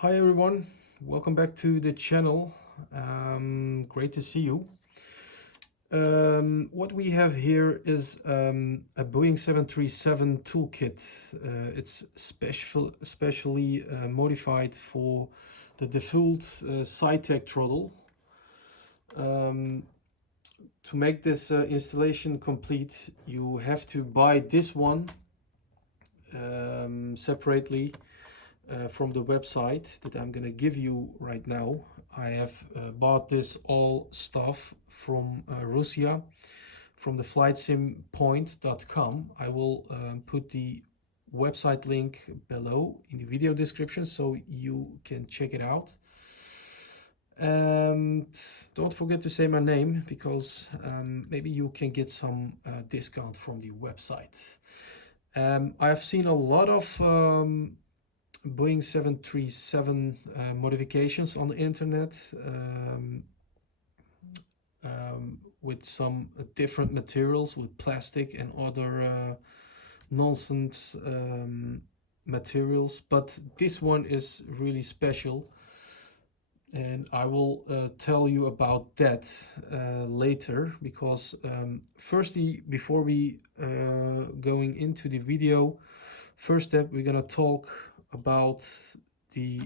Hi everyone, welcome back to the channel. Great to see you. What we have here is a Boeing 737 toolkit. It's specially modified for the default Saitek Throttle. To make this installation complete, you have to buy this one separately from the website that I'm gonna give you right now. I have bought this all stuff from Russia, from the flightsimpoint.com. I will put the website link below in the video description so you can check it out. And don't forget to say my name because maybe you can get some discount from the website. I have seen a lot of Boeing 737 modifications on the internet with some different materials, with plastic and other nonsense materials, but this one is really special, and I will tell you about that later, because firstly, before we going into the video, first step, we're gonna talk about the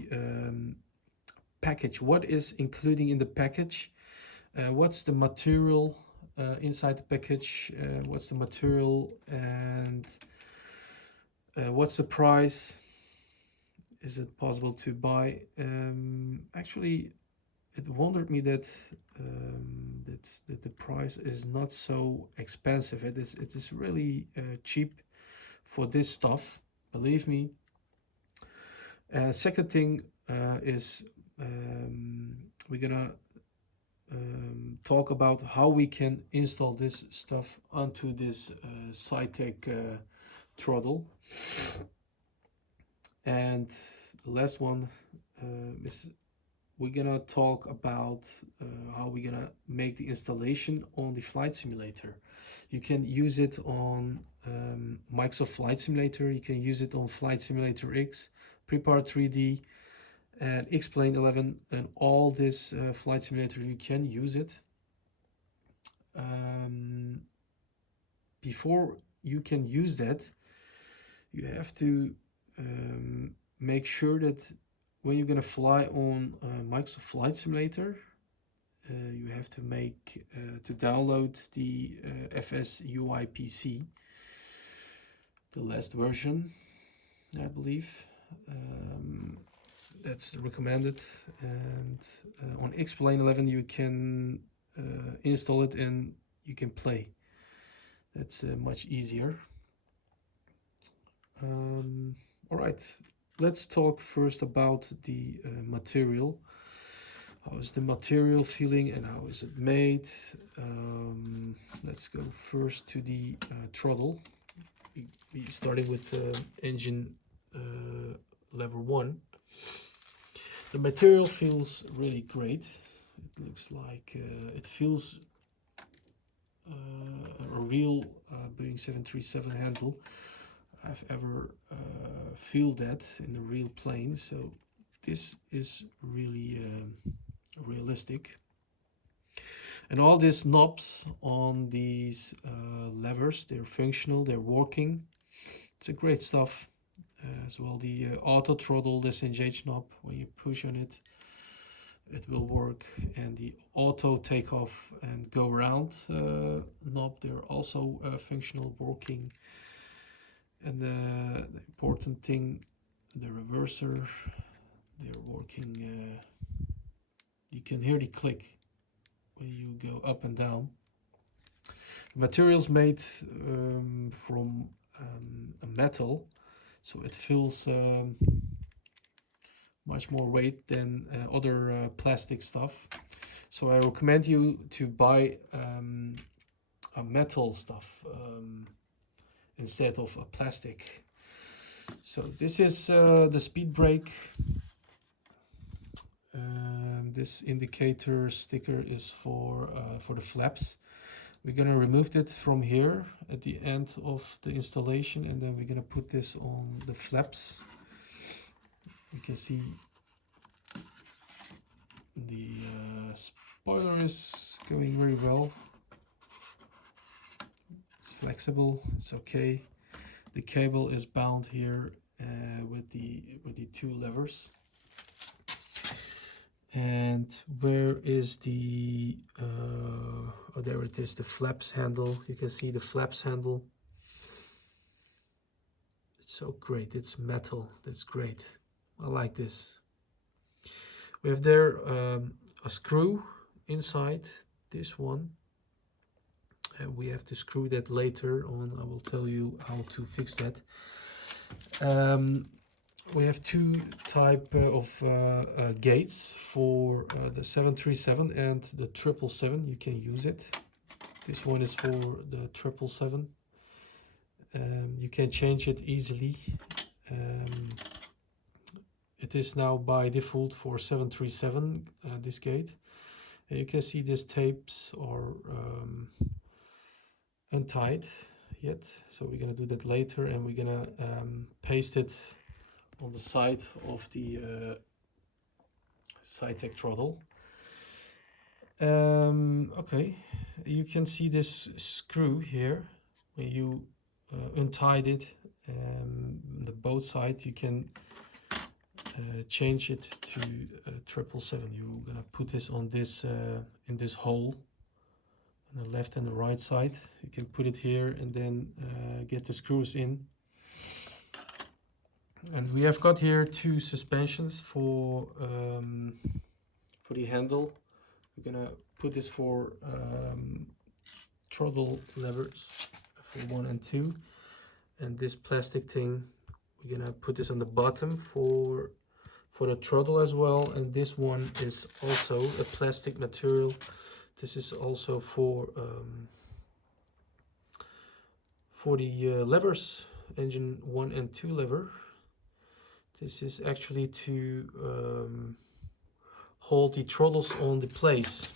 package. What is including in the package? What's the material inside the package? What's the material, and what's the price? Is it possible to buy? Actually, it wondered me that that the price is not so expensive. It is really cheap for this stuff, believe me. Second thing is we're gonna talk about how we can install this stuff onto this Saitek Throttle. And the last one is we're gonna talk about how we're gonna make the installation on the flight simulator. You can use it on Microsoft Flight Simulator, you can use it on Flight Simulator X, Prepar 3D, and X-Plane 11, and all this flight simulator, you can use it. Before you can use that, you have to make sure that when you're gonna fly on Microsoft Flight Simulator, you have to to download the FS PC, the last version, I believe. That's recommended, and on X-Plane 11 you can install it and you can play. That's much easier. All right, let's talk first about the material. How is the material feeling and how is it made? Let's go first to the throttle. We starting with engine level 1. The material feels really great. It looks like it feels a real Boeing 737 handle. I've ever feel that in a real plane, so this is really realistic. And all these knobs on these levers, they're functional, they're working. It's a great stuff. As well, the auto throttle disengage knob, when you push on it, it will work, and the auto takeoff and go around knob, they're also functional, working. And the important thing, the reverser, they're working. You can hear the click when you go up and down. The material's made from a metal, so it feels much more weight than other plastic stuff. So I recommend you to buy a metal stuff instead of a plastic. So this is the speed brake. This indicator sticker is for the flaps. We're gonna remove it from here at the end of the installation, and then we're gonna put this on the flaps. You can see The spoiler is going very well. It's flexible, it's okay. The cable is bound here with the two levers. And where is the oh, there it is, the flaps handle. You can see the flaps handle. It's so great. It's metal. That's great. I like this. We have there a screw inside this one. We have to screw that later on. I will tell you how to fix that. We have two type of gates for the 737 and the 777. You can use it. This one is for the 777. You can change it easily. It is now by default for 737, this gate. And you can see these tapes are untied yet. So we're gonna do that later, and we're gonna paste it on the side of the Saitek Throttle. Okay, you can see this screw here. When you untied it, the both side, you can change it to 777. You're gonna put this on this in this hole on the left and the right side. You can put it here and then get the screws in. And we have got here two suspensions for the handle. We're gonna put this for throttle levers for 1 and 2, and this plastic thing, we're gonna put this on the bottom for the throttle as well. And this one is also a plastic material. This is also for the levers, engine 1 and 2 lever. This is actually to hold the throttles on the place.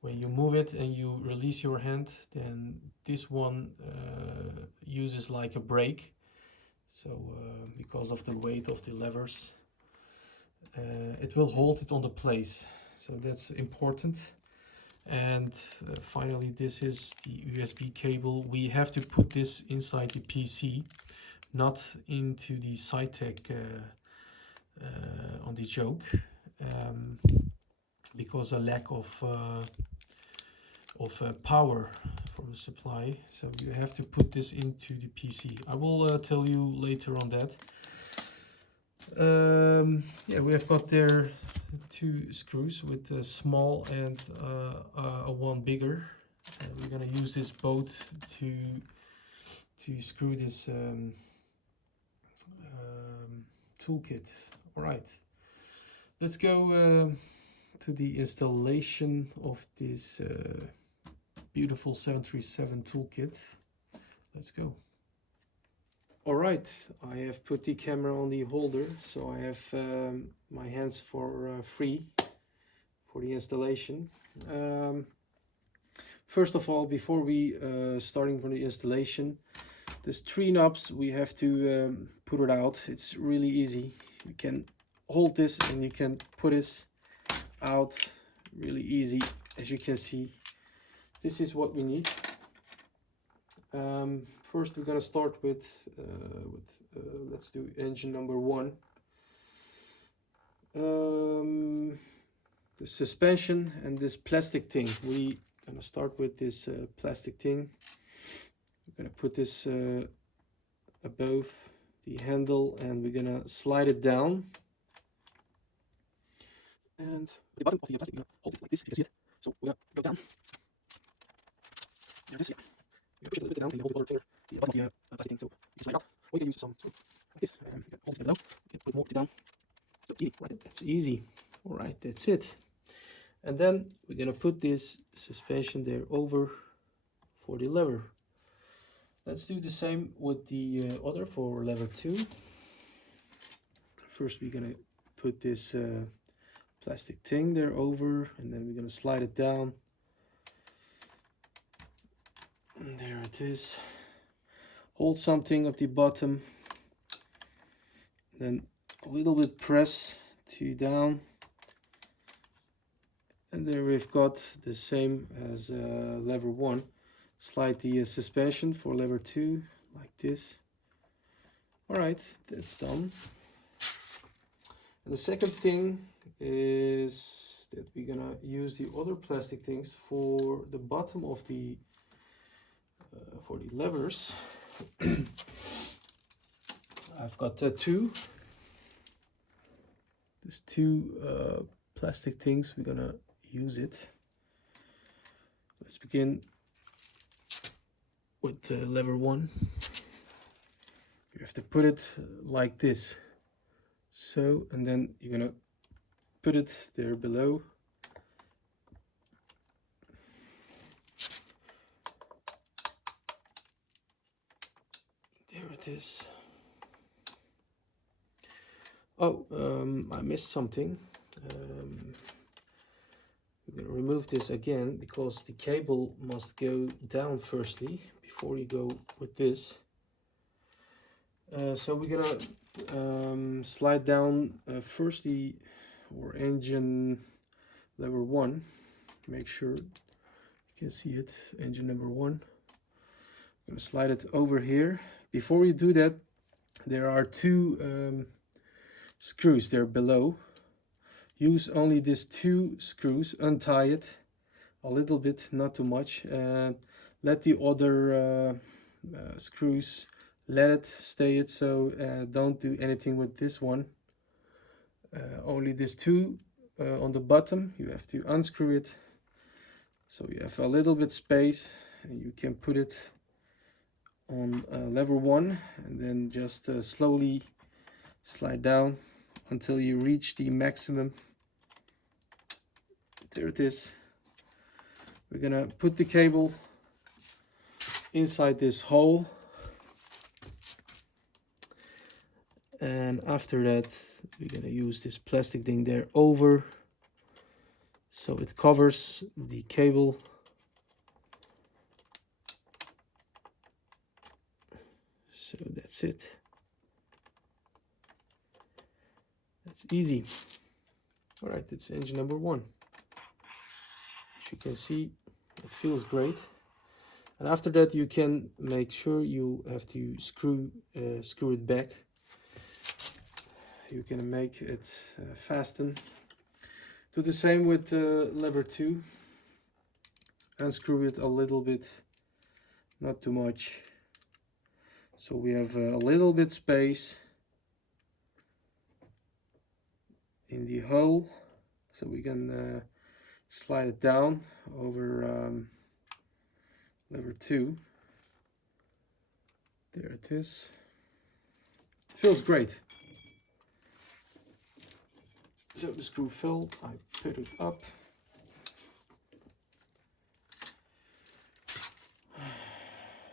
When you move it and you release your hand, then this one uses like a brake. So because of the weight of the levers, it will hold it on the place. So that's important. And finally, this is the USB cable. We have to put this inside the PC, not into the Saitek on the yoke, because a lack of power from the supply. So you have to put this into the PC. I will tell you later on that. Yeah, we have got there two screws with a small and a one bigger. We're gonna use this both to screw this toolkit. All right, let's go to the installation of this beautiful 737 toolkit. Let's go. All right, I have put the camera on the holder, so I have my hands for free for the installation. First of all, before we starting from the installation, there's 3 knobs. We have to put it out. It's really easy. You can hold this and you can put this out really easy. As you can see, this is what we need. First, we're gonna start with let's do engine number 1. The suspension and this plastic thing. We're gonna start with this plastic thing. We're gonna put this above the handle, and we're gonna slide it down. And the bottom of the plastic, we're gonna hold it like this. You can see it. So we're gonna go down. There it is. Yeah. You push it a little bit down, and you hold the other finger, the bottom of the plastic thing, so you can slide it up. Or you can use some screw like this. You can hold it down. You can put more down. So easy, right? That's easy. All right, that's it. And then we're gonna put this suspension there over for the lever. Let's do the same with the other for lever 2. First, we're gonna put this plastic thing there over, and then we're gonna slide it down. And there it is. Hold something at the bottom, then a little bit press to down, And there we've got the same as lever 1. Slide the suspension for lever 2 like this. Alright, that's done. And the second thing is that we're gonna use the other plastic things for the bottom of the for the levers. I've got two. There's two plastic things. We're gonna use it. Let's begin with lever 1. You have to put it like this, so, and then you're gonna put it there below. There it is. Oh, I missed something. We're gonna remove this again because the cable must go down firstly before you go with this. So we're gonna slide down firstly our engine lever 1. Make sure you can see it, engine number 1. I'm gonna slide it over here. Before we do that, there are two screws there below. Use only these two screws, untie it a little bit, not too much, and let the other screws, let it stay it, so don't do anything with this one. Only these two on the bottom, you have to unscrew it, so you have a little bit space, and you can put it on lever 1, and then just slowly slide down until you reach the maximum. There it is. We're gonna put the cable inside this hole, and after that we're gonna use this plastic thing there over, so it covers the cable. So that's it. That's easy. All right, it's engine number 1. As you can see, it feels great. And after that, you can make sure you have to screw it back. You can make it fasten. Do the same with lever 2. Unscrew it a little bit, not too much. So we have a little bit space in the hole, so we can slide it down over lever 2. There it is. It feels great. So the screw fell, I put it up.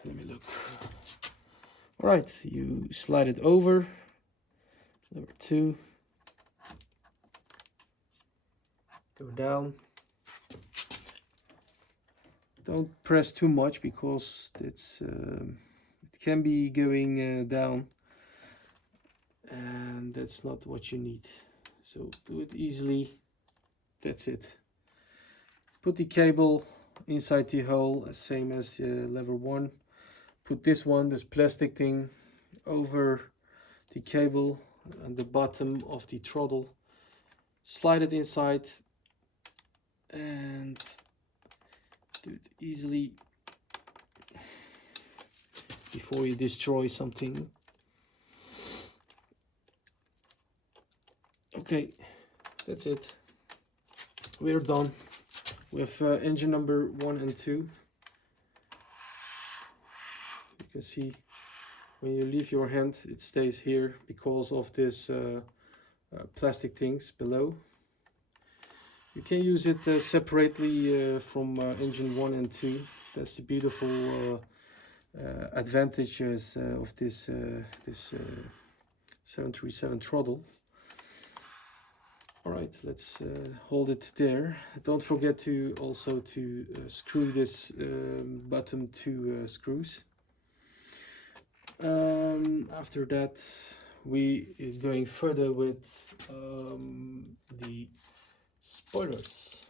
Let me look. All right, you slide it over lever 2. Go down. Don't press too much because it's it can be going down, and that's not what you need. So do it easily. That's it. Put the cable inside the hole, same as lever 1. Put this plastic thing over the cable and the bottom of the throttle. Slide it inside and do it easily before you destroy something. Okay, that's it. We're done with engine number 1 and 2. You can see when you leave your hand, it stays here because of this plastic things below. You can use it separately from engine 1 and 2. That's the beautiful advantages of this 737 throttle. All right, let's hold it there. Don't forget to also screw this bottom 2 screws. After that, we are going further with the spoilers.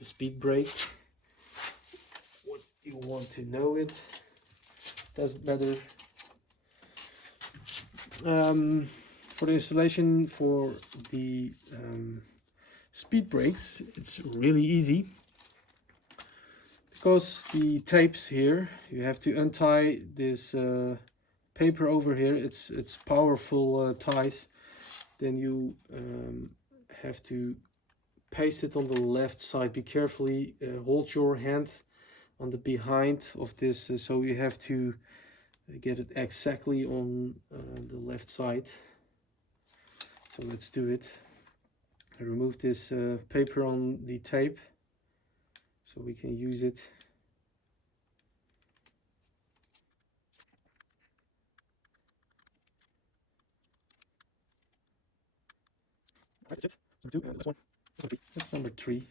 the speed brake. What you want to know it doesn't matter. For the installation for the speed brakes, it's really easy, because the tapes here, you have to untie this paper over here. It's powerful ties. Then you have to paste it on the left side. Be carefully, hold your hand on the behind of this, so you have to get it exactly on the left side. So let's do it. I remove this paper on the tape so we can use it. That's it. Number 2 and the last one. That's number 3.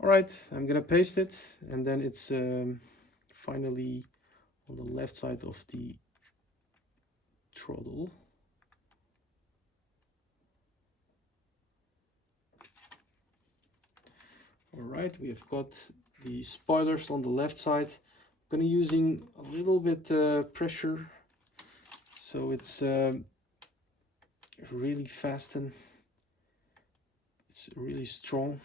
Alright, I'm gonna paste it, and then it's finally on the left side of the throttle. Alright, we have got the spoilers on the left side. I'm gonna using a little bit pressure, so it's really fast and it's really strong.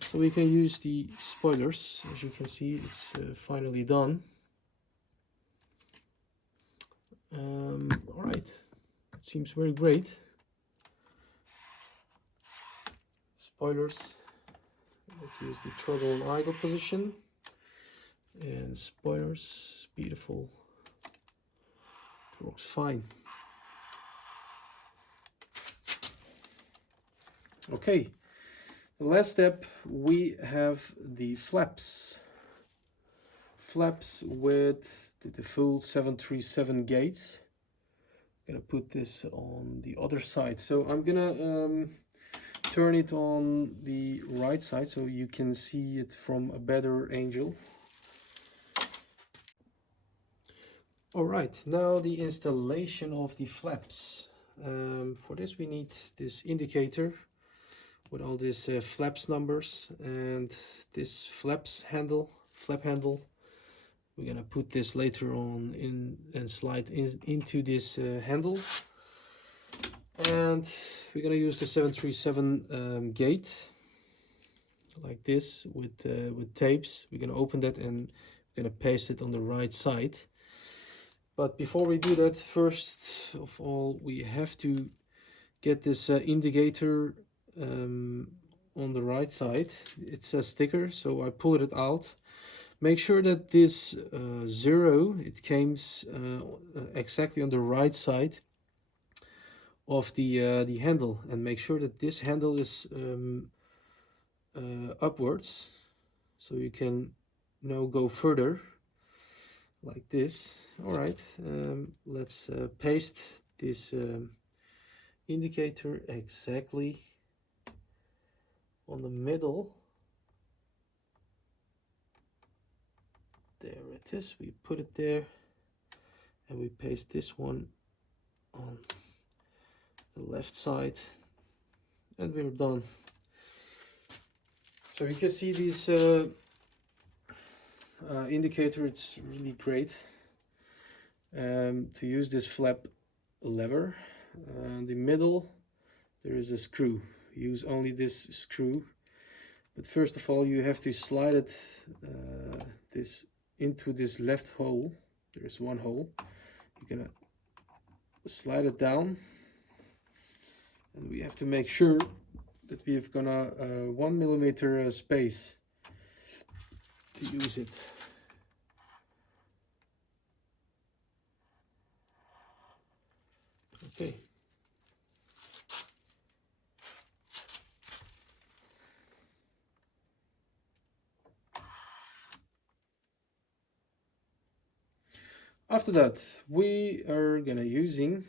So we can use the spoilers. As you can see, it's finally done. Alright, it seems very great. Spoilers. Let's use the throttle in idle position. And spoilers, beautiful. It works fine. Okay, the last step, we have the flaps. Flaps with the full 737 gates. I'm gonna put this on the other side. So I'm gonna turn it on the right side so you can see it from a better angle. Alright, now the installation of the flaps. For this we need this indicator with all these flaps numbers, and this flap handle. We're gonna put this later on in and slide into this handle. And we're gonna use the 737 gate like this with tapes. We're gonna open that and we're gonna paste it on the right side. But before we do that, first of all, we have to get this indicator on the right side. It's a sticker, so I pulled it out. Make sure that this 0, it comes exactly on the right side of the handle, and make sure that this handle is upwards, so you can now go further like this. All right, let's paste this indicator exactly on the middle. There it is. We put it there, and we paste this one on the left side, and we're done. So you can see this indicator. It's really great to use this flap lever. In the middle there is a screw. Use only this screw, but first of all you have to slide it into this left hole. There is one hole. You're gonna slide it down, and we have to make sure that we've gonna 1 millimeter space to use it. Okay. After that, we are gonna using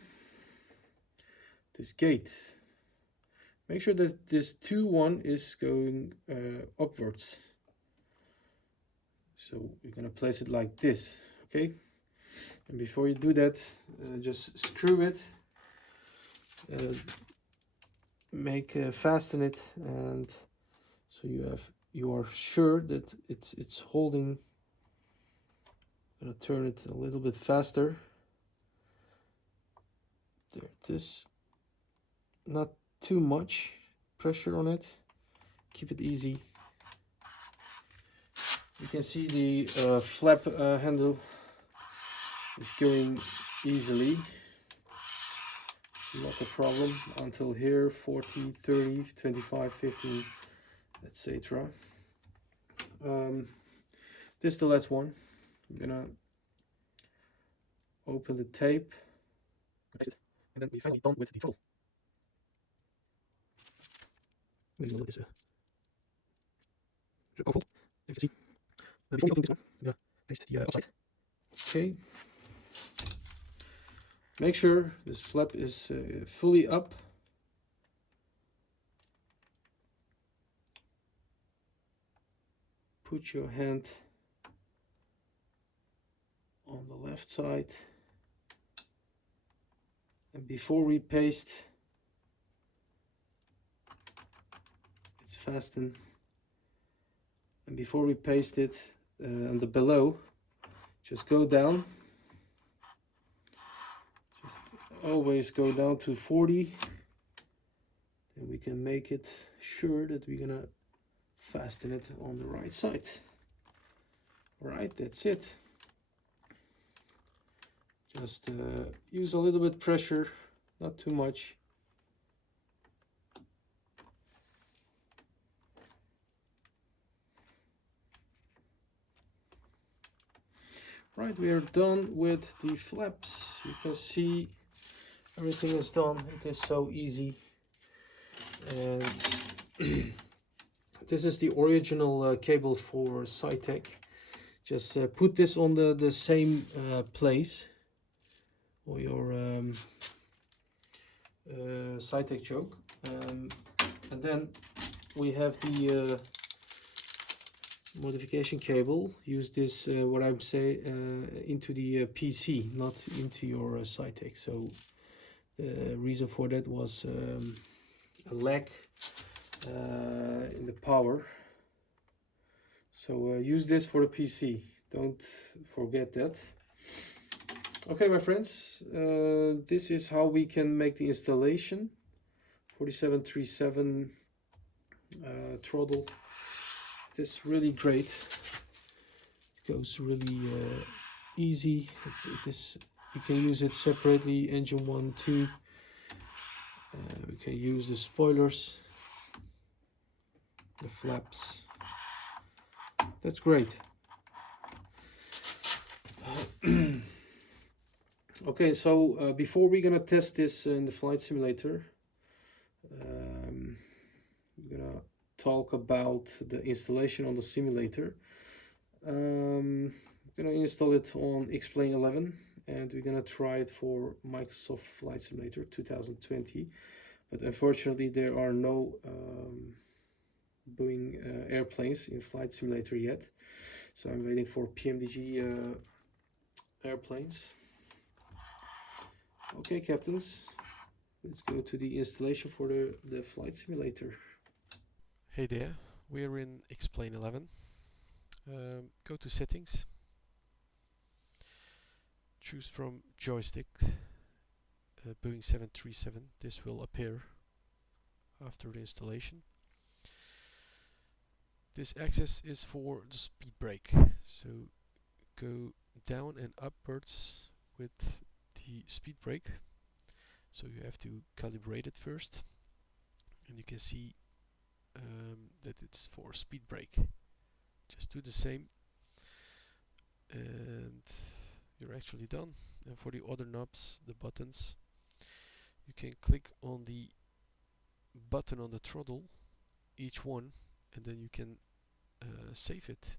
this gate. Make sure that this 2-1 is going upwards. So we're gonna place it like this, okay? And before you do that, just screw it, fasten it, and so you have you are sure that it's holding. I'm gonna turn it a little bit faster. There it is. Not too much pressure on it. Keep it easy. You can see the flap handle is going easily. Not a problem until here, 40, 30, 25, 15, etc. This is the last one. I'm gonna open the tape, and then we finally done with the throttle. Maybe a little bit awful. You can see. Before we open this one, I'm gonna paste the outside. Okay. Make sure this flap is fully up. Put your hand on the left side, and before we paste, it's fastened, and before we paste it on the below, just go down, just always go down to 40, and we can make it sure that we're gonna fasten it on the right side. All right, that's it. Just use a little bit pressure, not too much. Right, we are done with the flaps. You can see everything is done. It is so easy. And this is the original cable for Saitek. Just put this on the same place, or your Saitek choke, and then we have the modification cable. Use this what I'm saying into the PC, not into your Saitek. So the reason for that was a lag in the power. So use this for the PC. Don't forget that. Okay, my friends, this is how we can make the installation for the 737 throttle. It is really great. It goes really easy. It is, you can use it separately, engine 1, 2. We can use the spoilers, the flaps. That's great. Okay, so before we're gonna test this in the flight simulator, we're gonna talk about the installation on the simulator. I'm gonna install it on X-Plane 11, and we're gonna try it for Microsoft Flight Simulator 2020. But unfortunately, there are no Boeing airplanes in Flight Simulator yet, so I'm waiting for PMDG airplanes. Okay, captains, let's go to the installation for the flight simulator. Hey there, we're in X-Plane 11. Go to settings, choose from joystick, Boeing 737. This will appear after the installation. This axis is for the speed brake, so go down and upwards with the speed brake. So you have to calibrate it first, and you can see that it's for speed brake. Just do the same, and you're actually done. And for the other knobs, the buttons, you can click on the button on the throttle, each one, and then you can save it.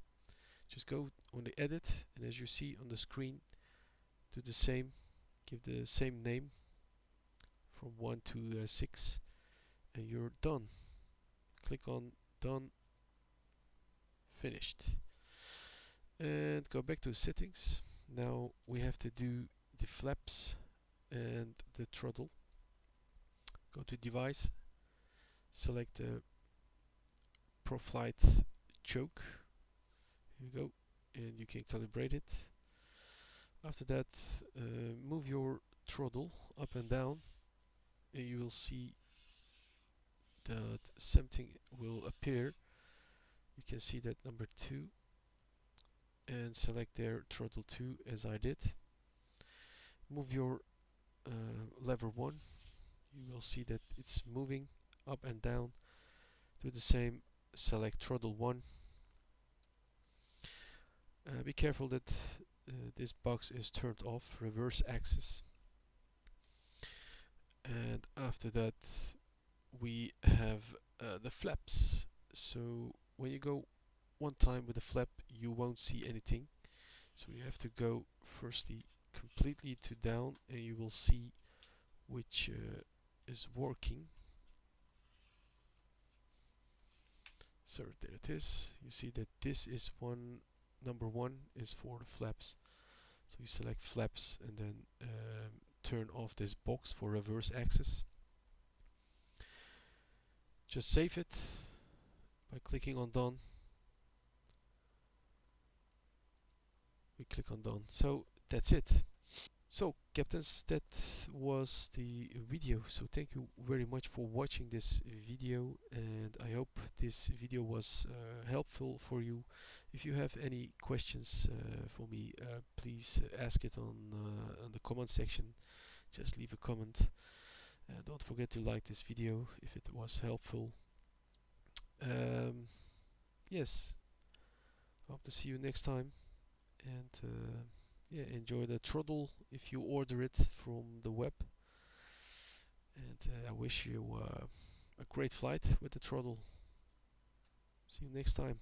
Just go on the edit, and as you see on the screen, do the same, give the same name from 1 to 6, and you're done. Click on done, finished, and go back to settings. Now we have to do the flaps and the throttle. Go to device, select the ProFlight choke. Here you go, and you can calibrate it. After that, move your throttle up and down, and you will see that something will appear. You can see that number 2, and select there throttle 2 as I did. Move your lever 1. You will see that it's moving up and down. Do the same, select throttle 1. Be careful that this box is turned off, reverse axis. And after that we have the flaps. So when you go one time with the flap, you won't see anything. So you have to go firstly completely to down, and you will see which is working. So there it is. You see that this is number 1 is for the flaps. So you select flaps and then turn off this box for reverse axis. Just save it by clicking on done. We click on done. So that's it. So captains, that was the video. So thank you very much for watching this video, and I hope this video was helpful for you. If you have any questions for me, please ask it on the comment section. Just leave a comment. Don't forget to like this video if it was helpful. Yes, hope to see you next time, and yeah, enjoy the throttle if you order it from the web, and I wish you a great flight with the throttle. See you next time.